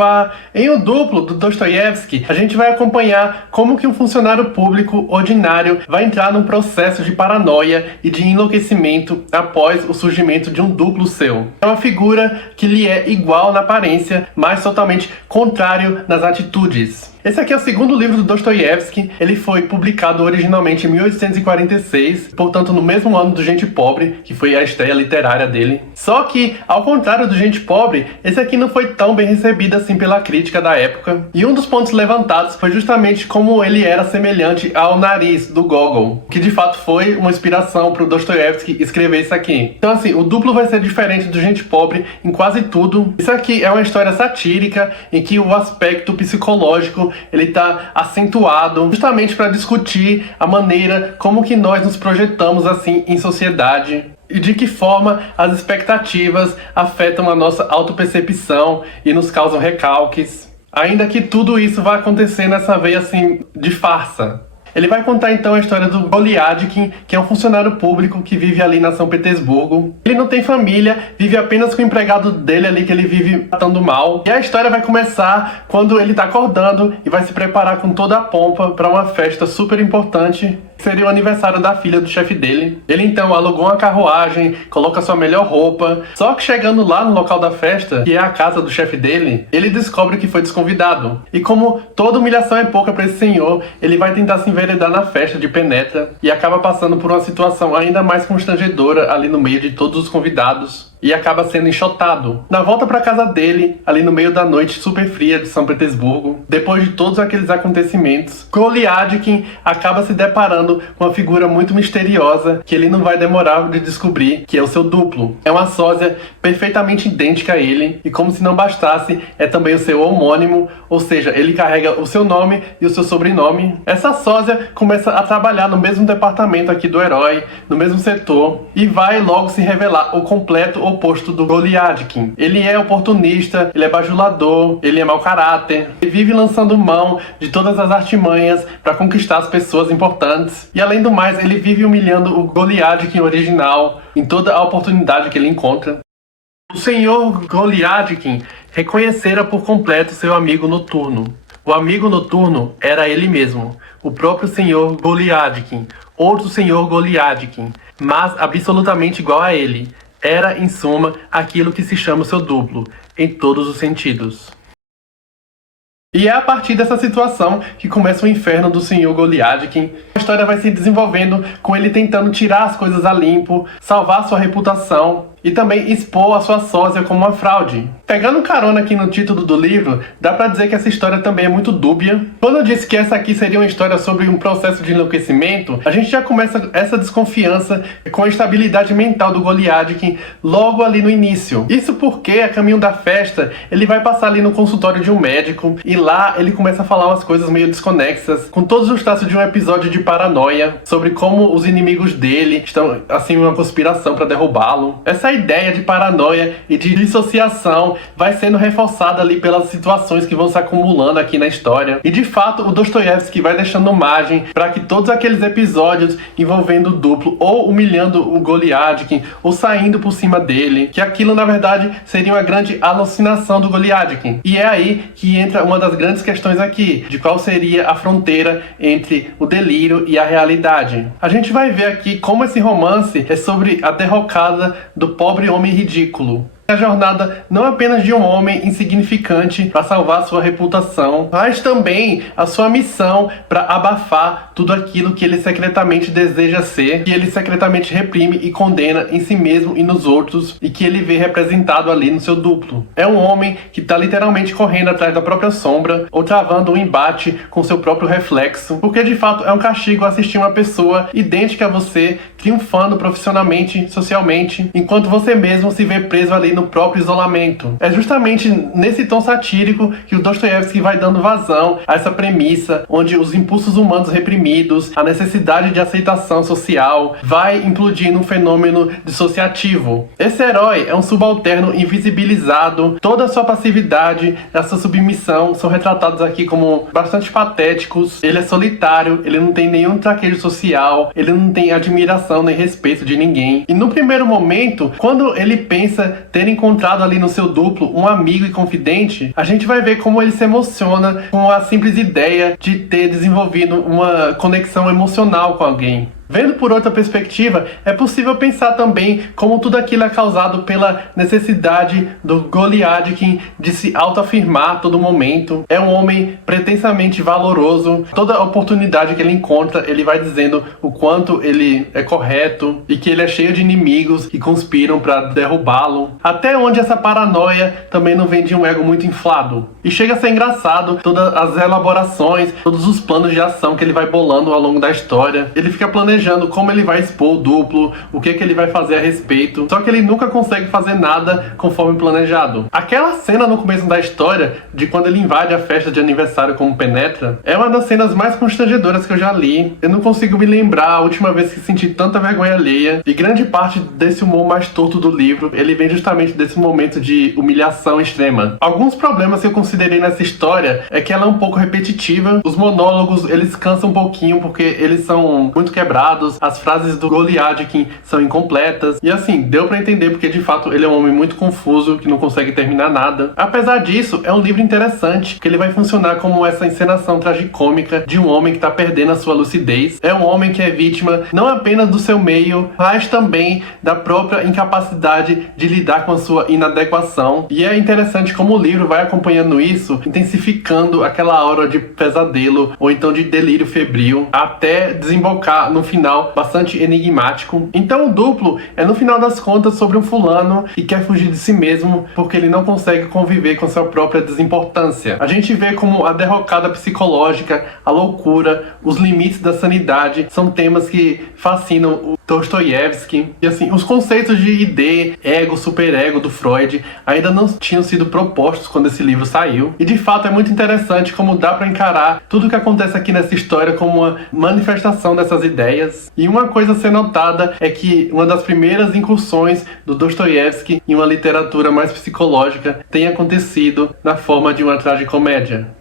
Opa! Em O Duplo, do Dostoiévski, a gente vai acompanhar como que um funcionário público ordinário vai entrar num processo de paranoia e de enlouquecimento após o surgimento de um duplo seu. É uma figura que lhe é igual na aparência, mas totalmente contrário nas atitudes. Esse aqui é o segundo livro do Dostoiévski. Ele foi publicado originalmente em 1846, portanto no mesmo ano do Gente Pobre, que foi a estreia literária dele. Só que, ao contrário do Gente Pobre, esse aqui não foi tão bem recebido assim pela crítica da época. E um dos pontos levantados foi justamente como ele era semelhante ao nariz do Gogol, que de fato foi uma inspiração para o Dostoiévski escrever isso aqui. Então assim, o duplo vai ser diferente do Gente Pobre em quase tudo. Isso aqui é uma história satírica em que o aspecto psicológico ele está acentuado justamente para discutir a maneira como que nós nos projetamos assim em sociedade e de que forma as expectativas afetam a nossa autopercepção e nos causam recalques. Ainda que tudo isso vai acontecer nessa veia assim de farsa. Ele vai contar então a história do Goliadkin, que é um funcionário público que vive ali na São Petersburgo. Ele não tem família, vive apenas com o empregado dele ali, que ele vive tratando mal. E a história vai começar quando ele tá acordando e vai se preparar com toda a pompa para uma festa super importante, que seria o aniversário da filha do chefe dele. Ele então alugou uma carruagem, coloca sua melhor roupa, só que chegando lá no local da festa, que é a casa do chefe dele, ele descobre que foi desconvidado. E como toda humilhação é pouca para esse senhor, ele vai tentar se enveredar na festa de penetra e acaba passando por uma situação ainda mais constrangedora ali no meio de todos os convidados. E acaba sendo enxotado. Na volta para casa dele, ali no meio da noite super fria de São Petersburgo, depois de todos aqueles acontecimentos, Goliadkin acaba se deparando com uma figura muito misteriosa que ele não vai demorar de descobrir, que é o seu duplo. É uma sósia perfeitamente idêntica a ele, e como se não bastasse, é também o seu homônimo, ou seja, ele carrega o seu nome e o seu sobrenome. Essa sósia começa a trabalhar no mesmo departamento aqui do herói, no mesmo setor, e vai logo se revelar o completo oposto do Goliadkin. Ele é oportunista, ele é bajulador, ele é mau caráter, ele vive lançando mão de todas as artimanhas para conquistar as pessoas importantes. E além do mais, ele vive humilhando o Goliadkin original em toda a oportunidade que ele encontra. O senhor Goliadkin reconhecera por completo seu amigo noturno. O amigo noturno era ele mesmo, o próprio senhor Goliadkin, outro senhor Goliadkin, mas absolutamente igual a ele. Era, em suma, aquilo que se chama o seu duplo, em todos os sentidos. E é a partir dessa situação que começa o inferno do senhor Goliadkin. A história vai se desenvolvendo com ele tentando tirar as coisas a limpo, salvar sua reputação e também expor a sua sósia como uma fraude. Pegando carona aqui no título do livro, dá pra dizer que essa história também é muito dúbia. Quando eu disse que essa aqui seria uma história sobre um processo de enlouquecimento, a gente já começa essa desconfiança com a estabilidade mental do Goliadkin logo ali no início. Isso porque, a caminho da festa, ele vai passar ali no consultório de um médico e lá ele começa a falar umas coisas meio desconexas, com todos os traços de um episódio de paranoia, sobre como os inimigos dele estão, assim, uma conspiração pra derrubá-lo. Essa ideia de paranoia e de dissociação vai sendo reforçada ali pelas situações que vão se acumulando aqui na história. E de fato, o Dostoiévski vai deixando margem para que todos aqueles episódios envolvendo o duplo, ou humilhando o Goliadkin, ou saindo por cima dele, que aquilo na verdade seria uma grande alucinação do Goliadkin. E é aí que entra uma das grandes questões aqui, de qual seria a fronteira entre o delírio e a realidade. A gente vai ver aqui como esse romance é sobre a derrocada do pobre homem ridículo. A jornada não apenas de um homem insignificante para salvar sua reputação, mas também a sua missão para abafar tudo aquilo que ele secretamente deseja ser, que ele secretamente reprime e condena em si mesmo e nos outros, e que ele vê representado ali no seu duplo. É um homem que está literalmente correndo atrás da própria sombra, ou travando um embate com seu próprio reflexo, porque de fato é um castigo assistir uma pessoa idêntica a você, triunfando profissionalmente, socialmente, enquanto você mesmo se vê preso ali no próprio isolamento. É justamente nesse tom satírico que o Dostoiévski vai dando vazão a essa premissa, onde os impulsos humanos reprimidos, a necessidade de aceitação social, vai implodir num fenômeno dissociativo. Esse herói é um subalterno invisibilizado, toda a sua passividade, a sua submissão são retratados aqui como bastante patéticos. Ele é solitário, ele não tem nenhum traquejo social, ele não tem admiração nem respeito de ninguém. E no primeiro momento, quando ele pensa ter ter encontrado ali no seu duplo um amigo e confidente, a gente vai ver como ele se emociona com a simples ideia de ter desenvolvido uma conexão emocional com alguém. Vendo por outra perspectiva, é possível pensar também como tudo aquilo é causado pela necessidade do Goliadkin de se autoafirmar a todo momento. É um homem pretensamente valoroso. Toda oportunidade que ele encontra, ele vai dizendo o quanto ele é correto e que ele é cheio de inimigos que conspiram para derrubá-lo. Até onde essa paranoia também não vem de um ego muito inflado. E chega a ser engraçado todas as elaborações, todos os planos de ação que ele vai bolando ao longo da história. Ele fica planejando como ele vai expor o duplo, o que ele vai fazer a respeito, só que ele nunca consegue fazer nada conforme planejado. Aquela cena no começo da história, de quando ele invade a festa de aniversário como Penetra, é uma das cenas mais constrangedoras que eu já li. Eu não consigo me lembrar a última vez que senti tanta vergonha alheia, e grande parte desse humor mais torto do livro, ele vem justamente desse momento de humilhação extrema. Alguns problemas que eu considerei nessa história é que ela é um pouco repetitiva, os monólogos eles cansam um pouquinho porque eles são muito quebrados, as frases do Goliadkin são incompletas, e assim, deu pra entender porque de fato ele é um homem muito confuso, que não consegue terminar nada. Apesar disso, é um livro interessante, que ele vai funcionar como essa encenação tragicômica de um homem que tá perdendo a sua lucidez. É um homem que é vítima não apenas do seu meio, mas também da própria incapacidade de lidar com a sua inadequação. E é interessante como o livro vai acompanhando isso, intensificando aquela aura de pesadelo, ou então de delírio febril, até desembocar no final bastante enigmático. Então o duplo é no final das contas sobre um fulano que quer fugir de si mesmo porque ele não consegue conviver com sua própria desimportância. A gente vê como a derrocada psicológica, a loucura, os limites da sanidade são temas que fascinam o Dostoiévski. E assim, os conceitos de id, ego, superego do Freud ainda não tinham sido propostos quando esse livro saiu. E de fato é muito interessante como dá para encarar tudo o que acontece aqui nessa história como uma manifestação dessas ideias. E uma coisa a ser notada é que uma das primeiras incursões do Dostoiévski em uma literatura mais psicológica tem acontecido na forma de uma tragicomédia.